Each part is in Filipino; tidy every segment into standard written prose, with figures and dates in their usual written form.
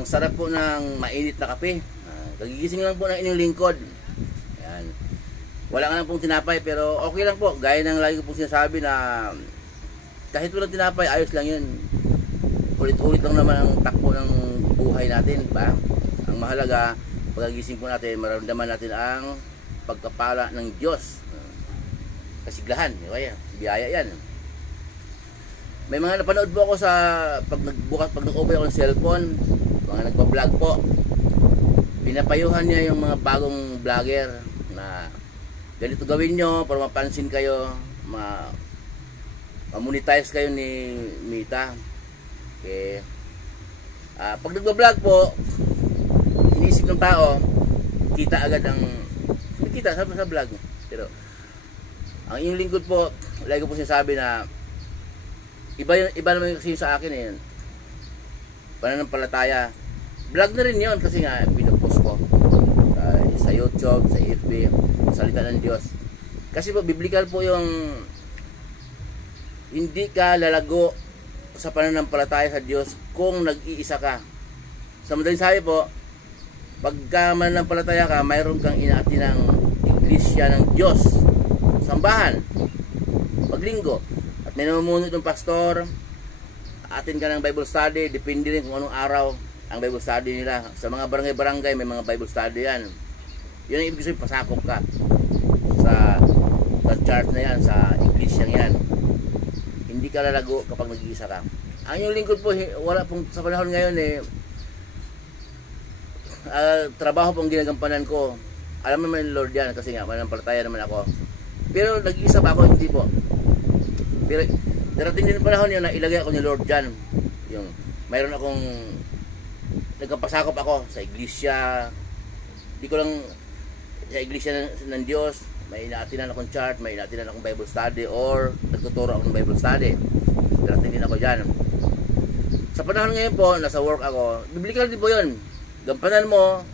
Ang sarap po ng mainit na kape. Kagigising lang po ng inyong lingkod. Ayan. Wala nga lang pong tinapay pero okay lang po. Gaya ng lagi ko pong sinasabi na kahit walang tinapay, ayos lang yun. Ulit-ulit lang naman ang takbo ng buhay natin, ba? Ang mahalaga, pagkagising po natin, maramdaman natin ang pagkapala ng Diyos. Kasiglahan, kaya biyaya yan. May mga napanood po ako sa pag nag-open ako ng cellphone, mga nagpa-vlog po. Pinapayuhan niya yung mga bagong vlogger na ganito gawin nyo para mapansin kayo, ma-monetize kayo ni Mita. Okay. Pag nagpa-vlog po, iniisip ng tao, kita agad ang kita sa vlog. Pero ang inyong lingkod po, lagi ko po sinasabi na iba naman kasi sa akin eh. Pananampalataya. Vlog na rin yun kasi nga pinupost ko sa YouTube, sa FB, salita ng Diyos. Kasi po biblical po yung hindi ka lalago sa pananampalataya sa Diyos kung nag-iisa ka. Sa madaling sabi po, pagka mananampalataya ka, mayroon kang inaati ng iglesia ng Diyos, sambahan, paglinggo, at may namumuno itong pastor, atin ka ng Bible study, depende rin kung anong araw ang Bible study nila. Sa mga barangay-barangay may mga Bible study yan. Yun ang ibig sabihin, pasakop ka sa church na yan, sa iglesia yan. Hindi ka lalago kapag nag-iisa ka. Ang yung lingkod po, wala pong sa panahon ngayon trabaho pong ginagampanan ko. Alam naman ni Lord yan kasi nga mananampalataya naman ako. Pero nag-iisa ba ako? Hindi po. Pero darating din ang panahon yun na ilagay ako ni Lord dyan. Yung mayroon akong nagpapasakop ako sa iglesia. Di ko lang sa iglesia ng Diyos, may inaatinan akong chart, may inaatinan akong Bible study, or nagtuturo akong Bible study. Darating din ako dyan. Sa panahon ngayon po, nasa work ako, biblical din po yun. Gampanan mo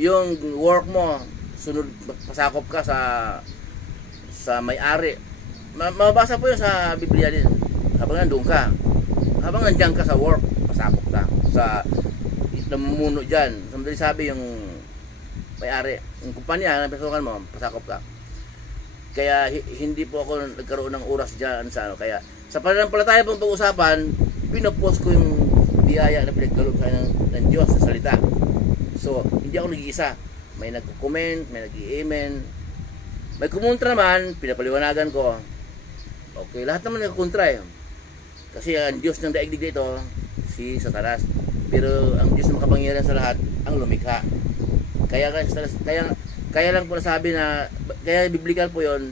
yung work mo, sunod, pasakop ka sa may-ari. Mabasa po yun sa Biblia din. Habang nandun ka, habang nandiyan ka sa work, pasakop ka sa namumuno dyan. Sa madaling sabi yung may-ari, yung kumpanya na pasukan mo, pasakop ka. Kaya hindi po ako nagkaroon ng oras dyan sa kaya sa pananampalataya pong pag-usapan, pinopost ko yung biyaya na pinagkaloob sa ng Diyos sa salita. So, hindi ako nag-iisa. May nagko-comment, may nag-i-amen. May kumontra naman, pinapaliwanagan ko. Okay, lahat naman nagkukontra eh. Kasi ang Diyos ng daigdig dito, si Satanas. Pero ang Diyos na makapangyarihan sa lahat, ang lumikha. Kaya lang po nasabi na, kaya biblical po yon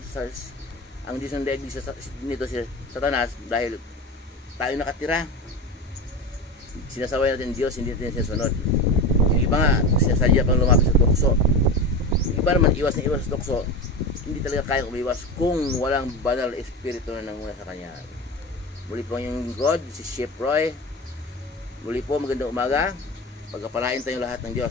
ang Diyos ng daigdig nito si Satanas dahil tayo nakatira. Sinasaway natin Diyos, hindi natin sinusunod. Yung iba nga, sinasadya pang lumapit sa tukso. Yung iba naman, iwas na iwas sa tukso. Hindi talaga kaya umiwas kung walang banal espiritu na nanguna sa kanya. Muli po yung God, si Chef Roy. Muli po, magandang umaga. Pagkapalain tayong lahat ng Diyos.